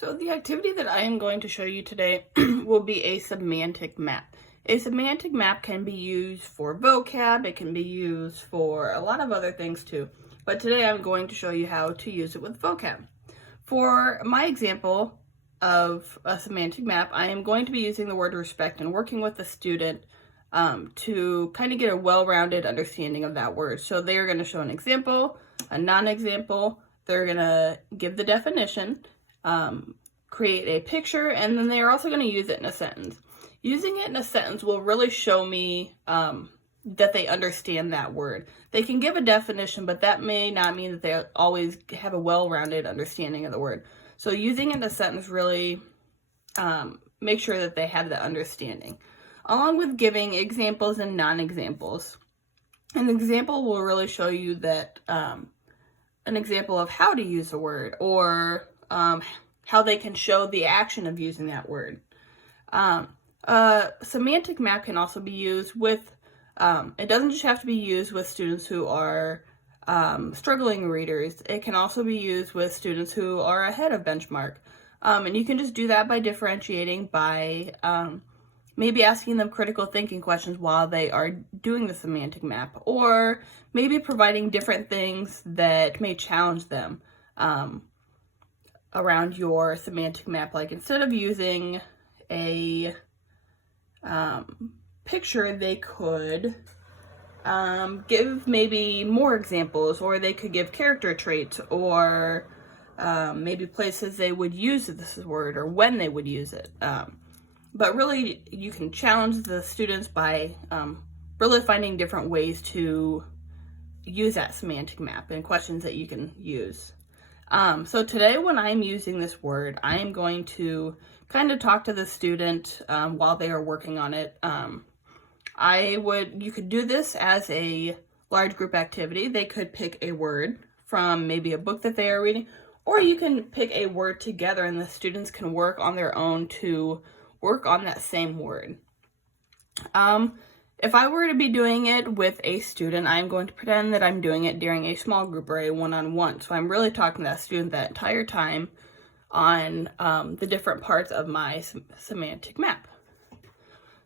So the activity that I am going to show you today will be a semantic map. A semantic map can be used for vocab, it can be used for a lot of other things too. But today I'm going to show you how to use it with vocab. For my example of a semantic map, I am going to be using the word respect and working with the student to kind of get a well-rounded understanding of that word. So they're going to show an example, a non-example, they're going to give the definition, create a picture, and then they're also going to use it in a sentence. Using it in a sentence will really show me that they understand that word. They can give a definition, but that may not mean that they always have a well-rounded understanding of the word. So using it in a sentence really make sure that they have that understanding, along with giving examples and non-examples. An example will really show you that an example of how to use a word, or how they can show the action of using that word. Semantic map can also be used with, it doesn't just have to be used with students who are struggling readers. It can also be used with students who are ahead of benchmark. And you can just do that by differentiating, by maybe asking them critical thinking questions while they are doing the semantic map, or maybe providing different things that may challenge them around your semantic map. Like instead of using a picture, they could give maybe more examples, or they could give character traits, or maybe places they would use this word or when they would use it. But really, you can challenge the students by really finding different ways to use that semantic map and questions that you can use. So today when I'm using this word, I am going to kind of talk to the student while they are working on it. You could do this as a large group activity. They could pick a word from maybe a book that they are reading, or you can pick a word together and the students can work on their own to work on that same word. If I were to be doing it with a student, I'm going to pretend that I'm doing it during a small group or a one-on-one. So I'm really talking to that student that entire time on the different parts of my semantic map.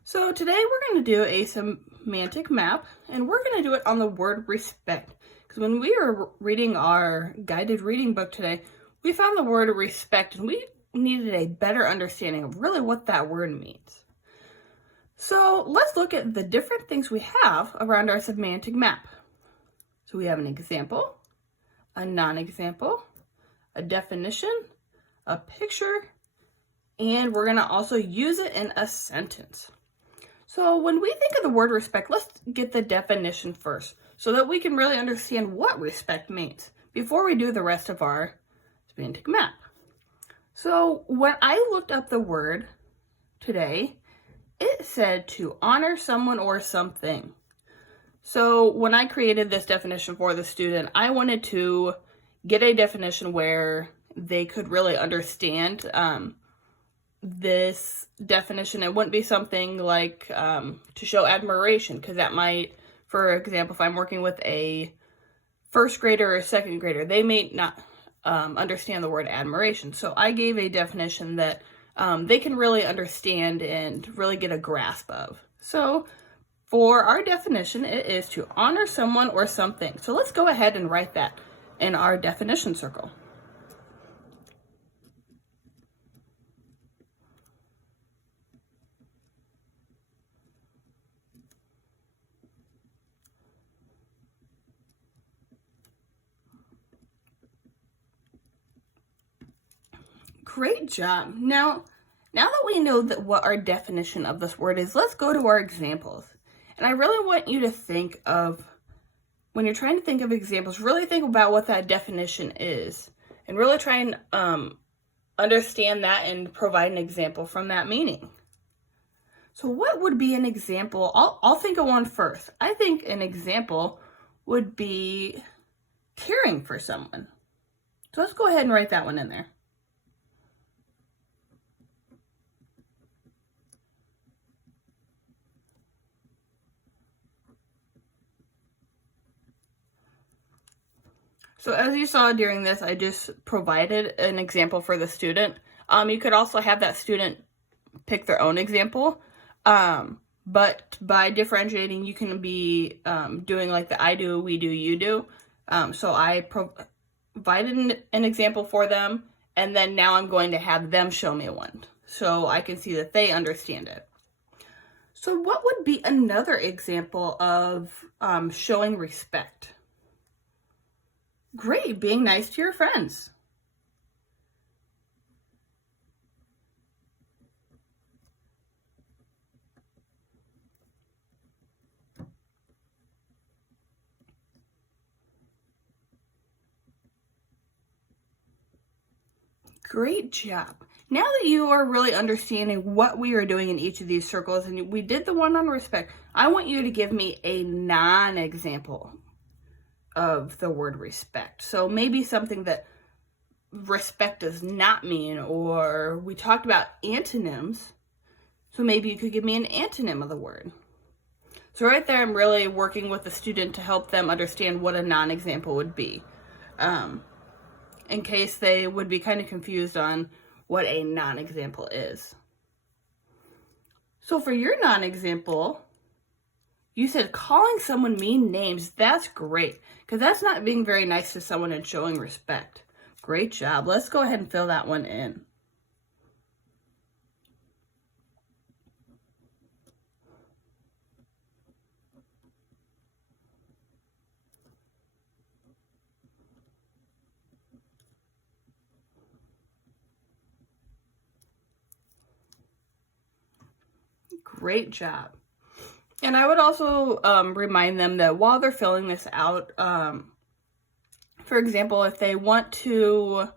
So today we're going to do a semantic map, and we're going to do it on the word respect. Because when we were reading our guided reading book today, we found the word respect, and we needed a better understanding of really what that word means. So let's look at the different things we have around our semantic map. So we have an example, a non-example, a definition, a picture, and we're going to also use it in a sentence. So when we think of the word respect, let's get the definition first so that we can really understand what respect means before we do the rest of our semantic map. So when I looked up the word today, it said to honor someone or something. So when I created this definition for the student, I wanted to get a definition where they could really understand this definition. It wouldn't be something like to show admiration, because that might, for example, if I'm working with a first grader or a second grader, they may not understand the word admiration. So I gave a definition that they can really understand and really get a grasp of. So for our definition, it is to honor someone or something. So let's go ahead and write that in our definition circle. Great job. Now that we know what our definition of this word is, let's go to our examples. And I really want you to think of, when you're trying to think of examples, really think about what that definition is and really try and understand that and provide an example from that meaning. So what would be an example? I'll think of one first. I think an example would be caring for someone. So let's go ahead and write that one in there. So as you saw during this, I just provided an example for the student. You could also have that student pick their own example. But by differentiating, you can be doing like the I do, we do, you do. So I provided an example for them, and then now I'm going to have them show me one so I can see that they understand it. So what would be another example of showing respect? Great, being nice to your friends. Great job. Now that you are really understanding what we are doing in each of these circles, and we did the one on respect, I want you to give me a non-example of the word respect. So maybe something that respect does not mean, or we talked about antonyms. So maybe you could give me an antonym of the word. So right there, I'm really working with the student to help them understand what a non-example would be. In case they would be kind of confused on what a non-example is. So for your non-example, you said calling someone mean names. That's great, because that's not being very nice to someone and showing respect. Great job. Let's go ahead and fill that one in. Great job. And I would also remind them that while they're filling this out, for example, if they want to,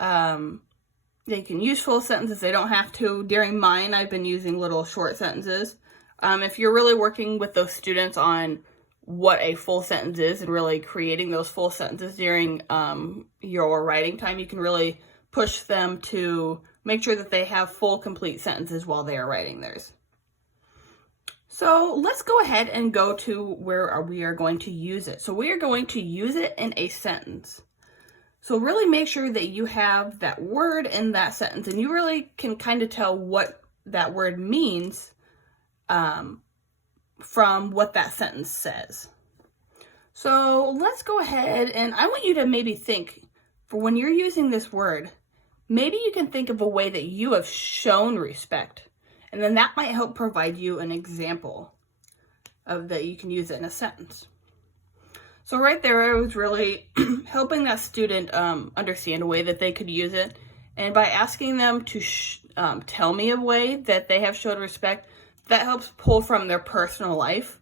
they can use full sentences. They don't have to. During mine, I've been using little short sentences. If you're really working with those students on what a full sentence is and really creating those full sentences during your writing time, you can really push them to make sure that they have full, complete sentences while they are writing theirs. So let's go ahead and go to where we are going to use it. So we are going to use it in a sentence. So really make sure that you have that word in that sentence, and you really can kind of tell what that word means from what that sentence says. So let's go ahead, and I want you to maybe think, for when you're using this word, maybe you can think of a way that you have shown respect. And then that might help provide you an example of that you can use it in a sentence. So right there, I was really helping that student understand a way that they could use it. And by asking them to tell me a way that they have showed respect, that helps pull from their personal life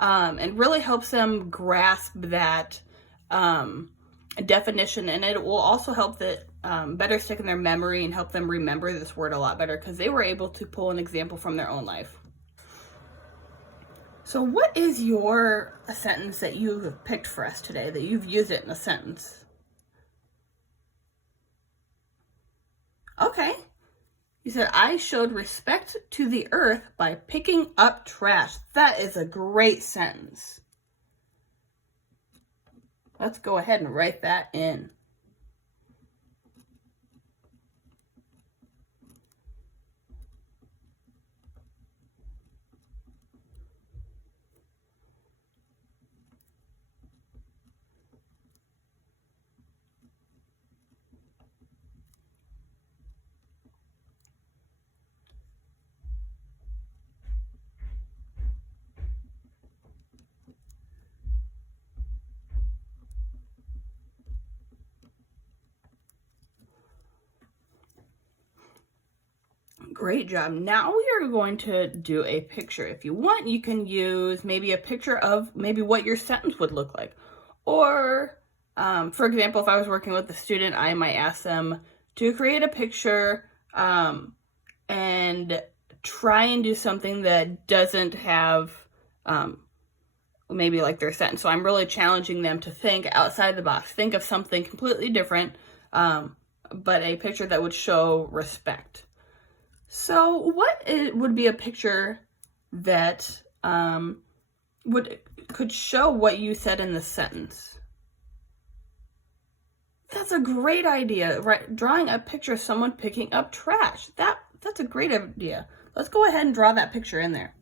and really helps them grasp that definition. And it will also help that better stick in their memory and help them remember this word a lot better, because they were able to pull an example from their own life. So what is your sentence that you've picked for us today, that you've used it in a sentence? Okay. You said, I showed respect to the earth by picking up trash. That is a great sentence. Let's go ahead and write that in. Great job. Now we are going to do a picture. If you want, you can use maybe a picture of maybe what your sentence would look like. Or, for example, if I was working with a student, I might ask them to create a picture and try and do something that doesn't have maybe like their sentence. So I'm really challenging them to think outside the box. Think of something completely different, but a picture that would show respect. So what would be a picture that could show what you said in the sentence? That's a great idea, right? Drawing a picture of someone picking up trash. That's a great idea. Let's go ahead and draw that picture in there.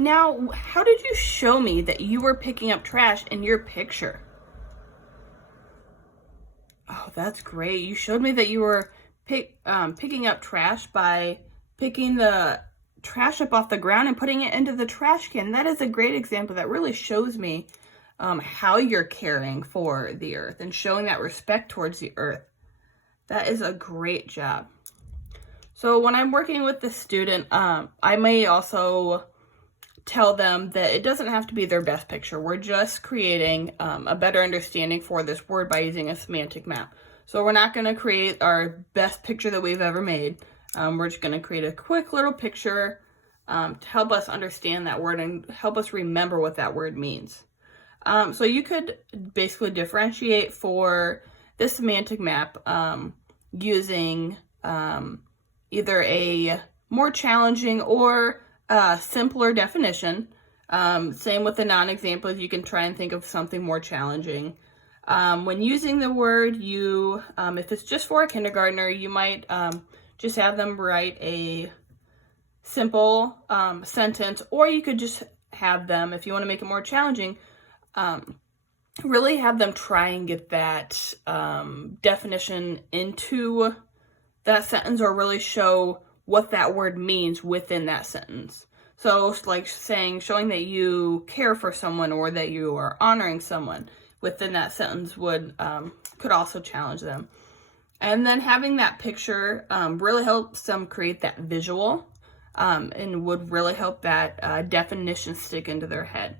Now, how did you show me that you were picking up trash in your picture? Oh, that's great. You showed me that you were picking up trash by picking the trash up off the ground and putting it into the trash can. That is a great example. That really shows me how you're caring for the earth and showing that respect towards the earth. That is a great job. So when I'm working with the student, I may also tell them that it doesn't have to be their best picture. We're just creating a better understanding for this word by using a semantic map. So we're not going to create our best picture that we've ever made. We're just going to create a quick little picture to help us understand that word and help us remember what that word means. So you could basically differentiate for this semantic map using either a more challenging or simpler definition. Same with the non-examples, you can try and think of something more challenging. When using the word, you, if it's just for a kindergartner, you might just have them write a simple sentence, or you could just have them, if you want to make it more challenging, really have them try and get that definition into that sentence, or really show what that word means within that sentence. So like showing that you care for someone or that you are honoring someone within that sentence could also challenge them. And then having that picture really helps them create that visual and would really help that definition stick into their head.